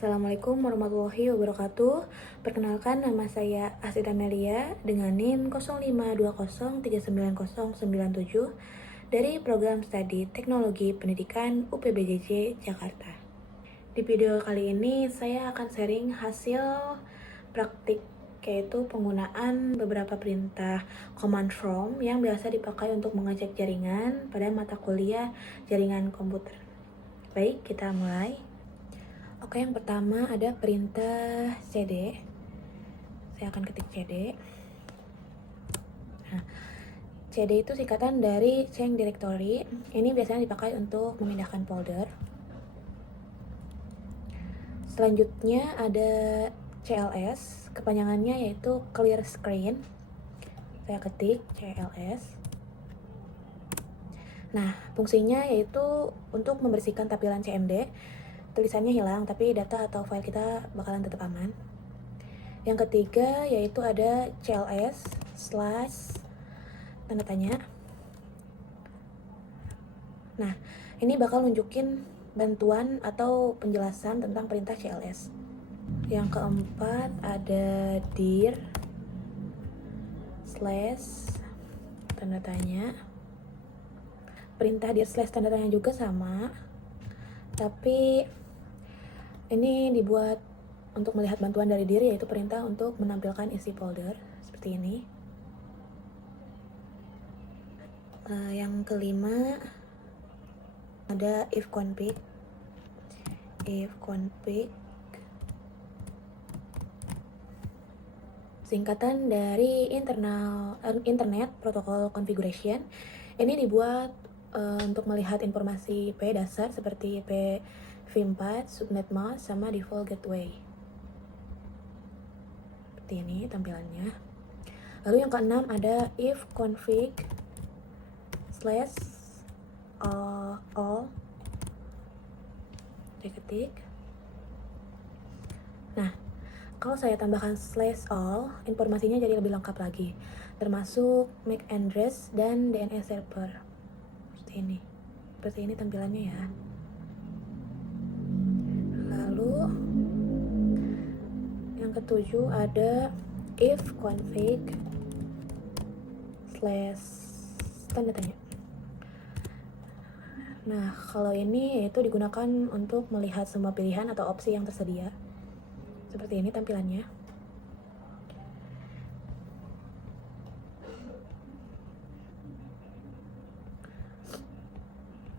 Assalamualaikum warahmatullahi wabarakatuh. Perkenalkan, nama saya Asita Melia dengan NIM 0520390097 dari program studi Teknologi Pendidikan UPBJJ Jakarta. Di video kali ini saya akan sharing hasil praktik, yaitu penggunaan beberapa perintah command from yang biasa dipakai untuk mengecek jaringan pada mata kuliah jaringan komputer. Baik, kita mulai. Oke, yang pertama ada perintah cd. Saya akan ketik cd. Nah, cd itu singkatan dari change directory. Ini biasanya dipakai untuk memindahkan folder. Selanjutnya ada cls, kepanjangannya yaitu clear screen. Saya ketik cls. Nah, fungsinya yaitu untuk membersihkan tampilan CMD. Tulisannya hilang, tapi data atau file kita bakalan tetap aman. Yang ketiga yaitu ada cls slash tanda tanya. Nah, ini bakal nunjukin bantuan atau penjelasan tentang perintah cls. Yang keempat ada dir slash tanda tanya. Perintah dir slash tanda tanya juga sama, tapi ini dibuat untuk melihat bantuan dari diri, yaitu perintah untuk menampilkan isi folder seperti ini. Yang kelima ada if config. Singkatan dari Internet Protocol Configuration. Ini dibuat untuk melihat informasi IP dasar seperti IP v4, subnet mask, sama default gateway. Seperti ini tampilannya. Lalu yang keenam ada if config slash all. Saya ketik. Nah, kalau saya tambahkan slash all, informasinya jadi lebih lengkap lagi, termasuk MAC address dan DNS server. Seperti ini tampilannya ya. Lalu yang ketujuh ada if config slash tanda tanya. Nah, kalau ini yaitu digunakan untuk melihat semua pilihan atau opsi yang tersedia. Seperti ini tampilannya.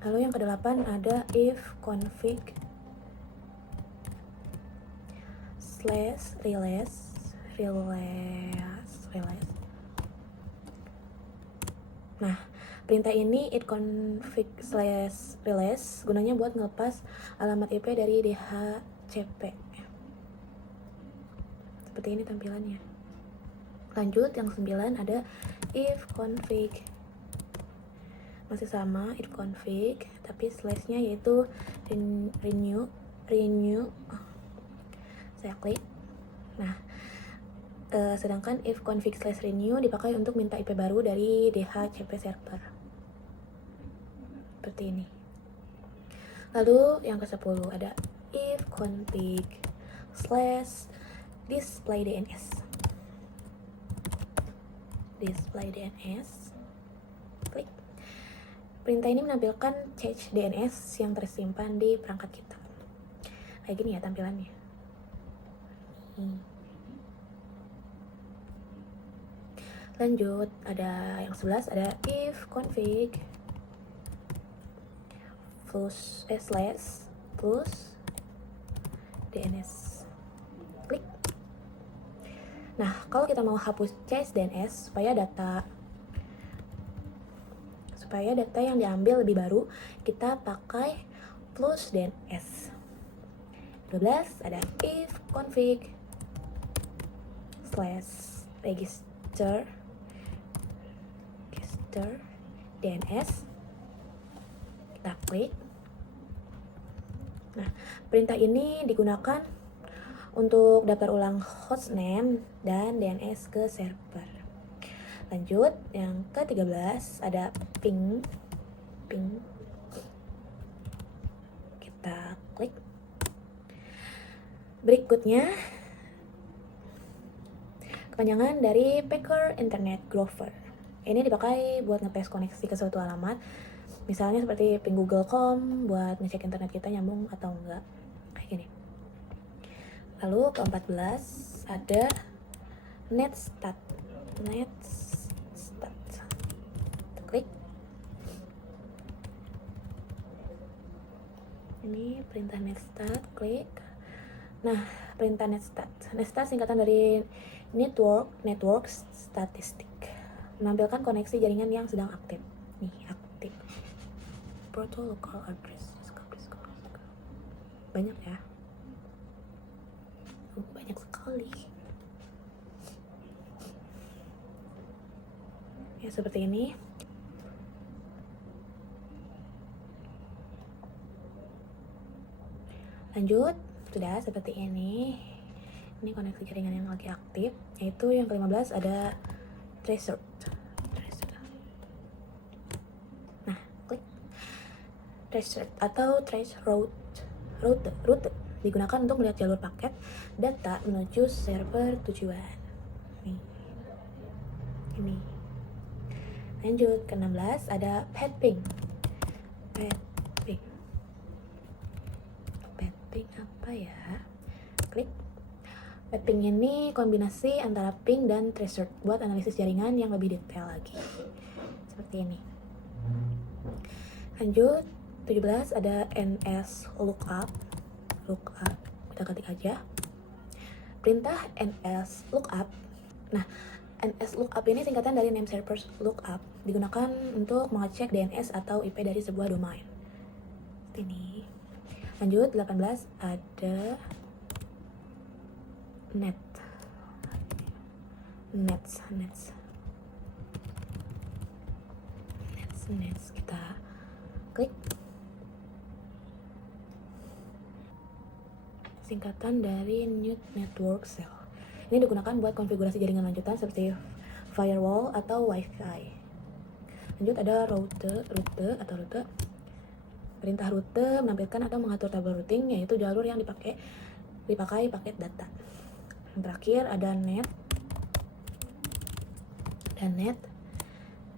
Lalu yang kedelapan ada if config slash release. Nah, perintah ini it config slash release gunanya buat ngelepas alamat IP dari DHCP. Seperti ini tampilannya. Lanjut, yang 9 ada if config. Masih sama, if config, tapi slashnya yaitu renew. Saya klik. Nah, sedangkan if config slash renew dipakai untuk minta IP baru dari DHCP server. Seperti ini. Lalu yang ke-10 ada if config slash display DNS. Klik. Perintah ini menampilkan cache DNS yang tersimpan di perangkat kita. Kayak gini ya tampilannya. Lanjut, ada yang 11 ada if config slash plus DNS. Klik. Nah, kalau kita mau hapus cache DNS supaya data yang diambil lebih baru, kita pakai plus DNS. 12 ada if config slash register DNS. Kita klik. Nah, perintah ini digunakan untuk daftar ulang hostname dan DNS ke server. Lanjut, yang ke-13 ada ping. Kita klik. Berikutnya, kepanjangan dari Packer Internet Grover. Ini dipakai buat nge-paste koneksi ke suatu alamat, misalnya seperti ping Google.com buat ngecek internet kita nyambung atau enggak, kayak gini. Lalu ke-14 ada netstat. Klik. Ini perintah netstat, klik. Nah, perintah netstat singkatan dari network statistic, menampilkan koneksi jaringan yang sedang aktif. Nih, aktif. Proto local address. Banyak ya. Banyak sekali. Ya, seperti ini. Lanjut, sudah seperti ini. Ini koneksi jaringan yang lagi aktif, yaitu yang ke-15 ada tracer. Nah, klik. Tracer atau trace route digunakan untuk melihat jalur paket data menuju server tujuan. Nih. Ini. Lanjut, ke-16 ada pathing. Pathing apa ya? Klik. Pathing ini kombinasi antara ping dan tracer buat analisis jaringan yang lebih detail lagi. Seperti ini. Lanjut, 17 ada NS lookup. Kita ketik aja. Perintah NS lookup. Nah, NS lookup ini singkatan dari name server lookup, digunakan untuk mengecek DNS atau IP dari sebuah domain. Seperti ini. Lanjut, 18 ada nets. Kita klik. Singkatan dari New Network Cell. Ini digunakan buat konfigurasi jaringan lanjutan seperti firewall atau WiFi. Lanjut, ada rute. Perintah rute menampilkan atau mengatur tabel routing, yaitu jalur yang dipakai paket data. Yang terakhir ada net.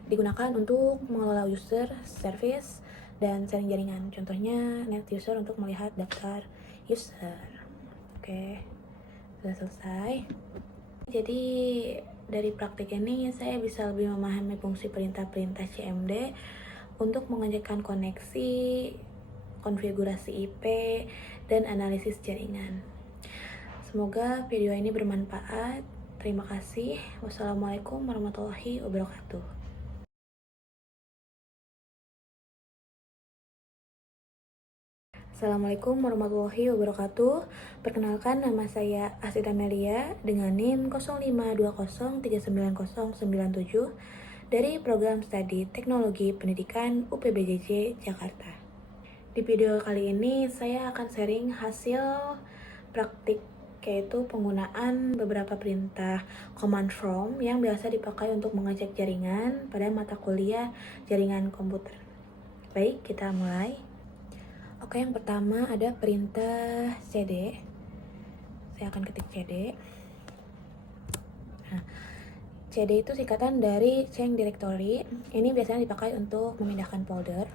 Digunakan untuk mengelola user, service, dan sharing jaringan. Contohnya net user untuk melihat daftar user. Oke, sudah selesai. Jadi dari praktik ini saya bisa lebih memahami fungsi perintah-perintah CMD untuk mengecekkan koneksi, konfigurasi IP, dan analisis jaringan. Semoga video ini bermanfaat. Terima kasih. Wassalamualaikum warahmatullahi wabarakatuh. Assalamualaikum warahmatullahi wabarakatuh. Perkenalkan, nama saya Asita Melia dengan NIM 0520390097 dari program studi Teknologi Pendidikan UPBJJ Jakarta. Di video kali ini saya akan sharing hasil praktik, yaitu penggunaan beberapa perintah command from yang biasa dipakai untuk mengecek jaringan pada mata kuliah jaringan komputer. Baik, kita mulai. Oke, yang pertama ada perintah cd. Saya akan ketik cd. Nah, cd itu singkatan dari change directory. Ini biasanya dipakai untuk memindahkan folder.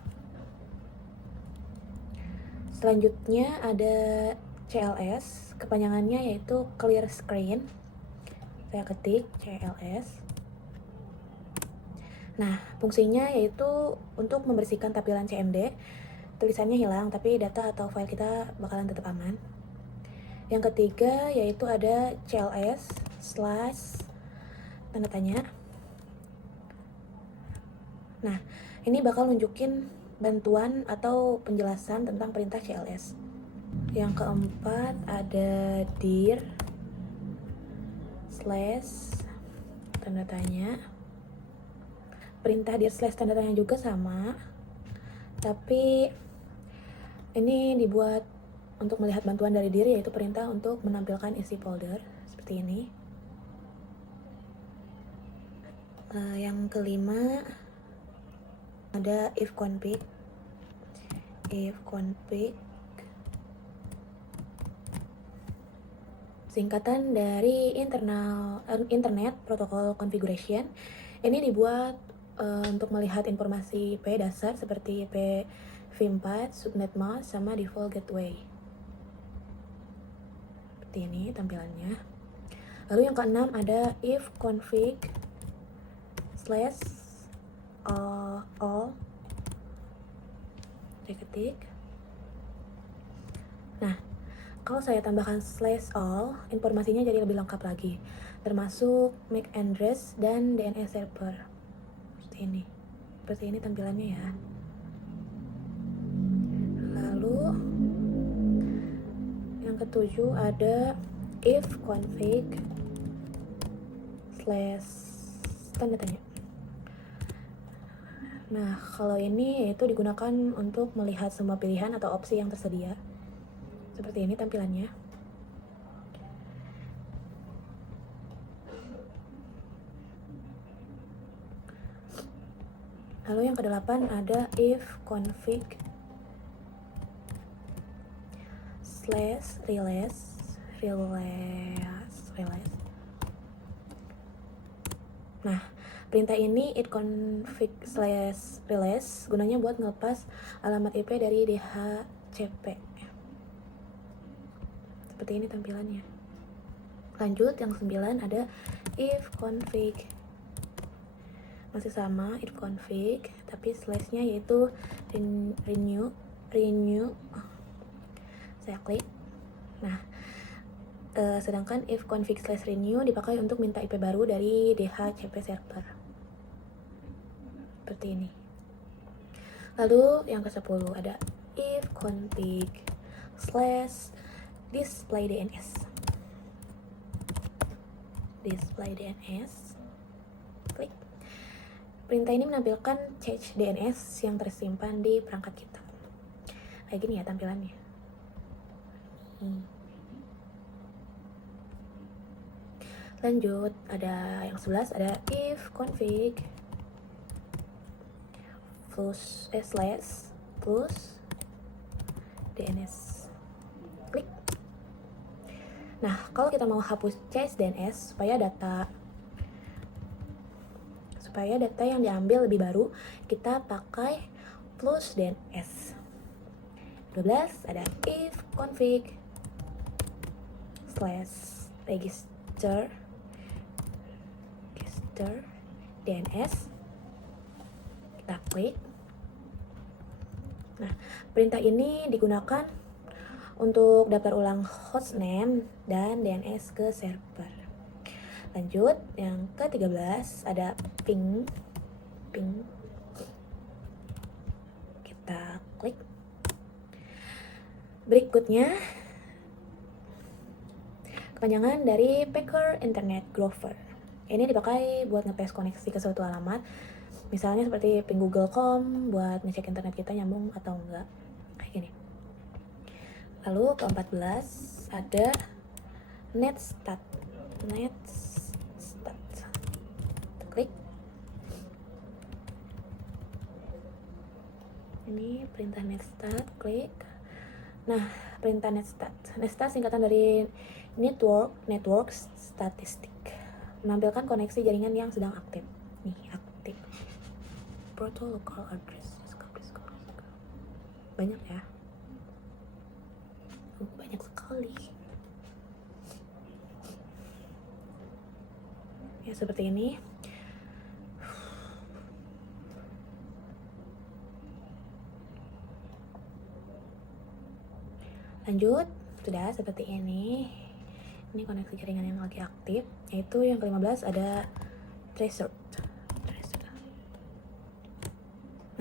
Selanjutnya ada CLS, kepanjangannya yaitu clear screen. Saya ketik CLS. Nah, fungsinya yaitu untuk membersihkan tampilan CMD. Tulisannya hilang, tapi data atau file kita bakalan tetap aman. Yang ketiga yaitu ada CLS / tanda tanya. Nah, ini bakal nunjukin bantuan atau penjelasan tentang perintah CLS. Yang keempat ada dir / tanda tanya. Perintah dir / tanda tanya juga sama, tapi ini dibuat untuk melihat bantuan dari dir, yaitu perintah untuk menampilkan isi folder seperti ini. Yang kelima ada if config. singkatan dari Internet Protocol Configuration. Ini dibuat untuk melihat informasi IP dasar seperti IP v4, subnet mask, sama default gateway. Seperti ini tampilannya. Lalu yang keenam ada if config slash all ketik. Nah, kalau saya tambahkan slash all, informasinya jadi lebih lengkap lagi, termasuk MAC address dan DNS server. Seperti ini tampilannya ya. Lalu yang ketujuh ada if config slash tanda tanya. Nah, kalau ini yaitu digunakan untuk melihat semua pilihan atau opsi yang tersedia. Seperti ini tampilannya. Lalu yang kedelapan ada if config slash release. Nah, perintah ini it config slash release gunanya buat ngelepas alamat IP dari DHCP. Seperti ini tampilannya. Lanjut, yang 9 ada if config. Masih sama, if config, tapi slashnya yaitu renew. Saya klik. Nah, sedangkan if config slash renew dipakai untuk minta IP baru dari DHCP server. Seperti ini. Lalu yang ke-10 ada if config slash display DNS. Klik. Perintah ini menampilkan cache DNS yang tersimpan di perangkat kita. Kayak gini ya tampilannya. Lanjut, ada yang 11 ada if config slash plus DNS. Klik. Nah, kalau kita mau hapus cache DNS supaya data yang diambil lebih baru, kita pakai plus DNS. 12 ada if config slash register DNS. Kita klik. Nah, perintah ini digunakan untuk daftar ulang hostname dan DNS ke server. Lanjut, yang ke-13 ada ping. Kita klik. Berikutnya, kepanjangan dari Packer Internet Grover. Ini dipakai buat nge-paste koneksi ke suatu alamat. Misalnya seperti ping google.com buat ngecek internet kita nyambung atau enggak. Kayak gini. Lalu ke-14 ada netstat. Klik. Ini perintah netstat, klik. Nah, perintah netstat. Netstat singkatan dari network statistic. Menampilkan koneksi jaringan yang sedang aktif. Nih, aktif. Proto local address. Banyak ya. Banyak sekali. Ya, seperti ini. Lanjut, sudah seperti ini. Ini koneksi jaringan yang lagi aktif. Yaitu yang ke-15 ada traceroute.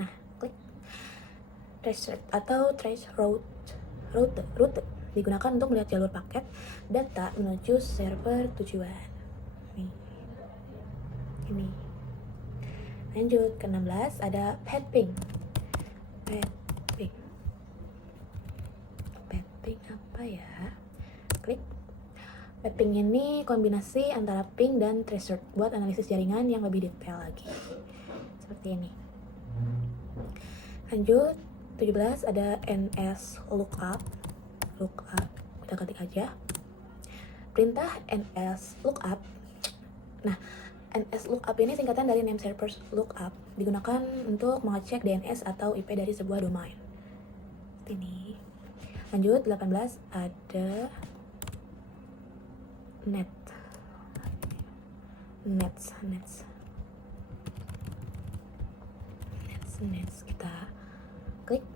Nah, klik. Traceroute atau rute digunakan untuk melihat jalur paket data menuju server tujuan. Ini. Lanjut, ke-16 ada pathing. Pathing apa ya? Klik. Pathing ini kombinasi antara ping dan traceroute buat analisis jaringan yang lebih detail lagi. Seperti ini. Lanjut, 17 ada NS lookup. Kita ketik aja. perintah nslookup. Nah, nslookup ini singkatan dari name server lookup, digunakan untuk mengecek DNS atau IP dari sebuah domain. Ini. Lanjut 18 ada nets. Kita klik.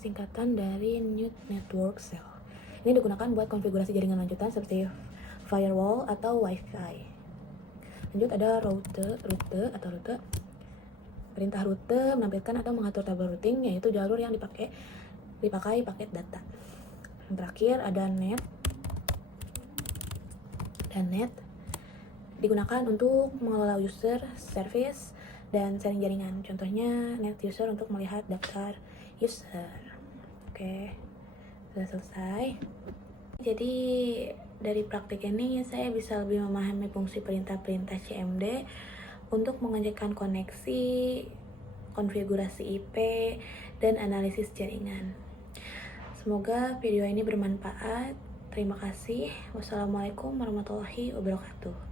Singkatan dari New Network Cell. Ini digunakan buat konfigurasi jaringan lanjutan seperti firewall atau wifi. Lanjut ada rute. Perintah rute menampilkan atau mengatur tabel routing, yaitu jalur yang dipakai paket data. Yang terakhir ada net. Digunakan untuk mengelola user, service, dan sharing jaringan. Contohnya net user untuk melihat daftar user. Oke, sudah selesai. Jadi dari praktik ini saya bisa lebih memahami fungsi perintah-perintah CMD untuk mengecekkan koneksi, konfigurasi IP, dan analisis jaringan. Semoga video ini bermanfaat. Terima kasih. Wassalamualaikum warahmatullahi wabarakatuh.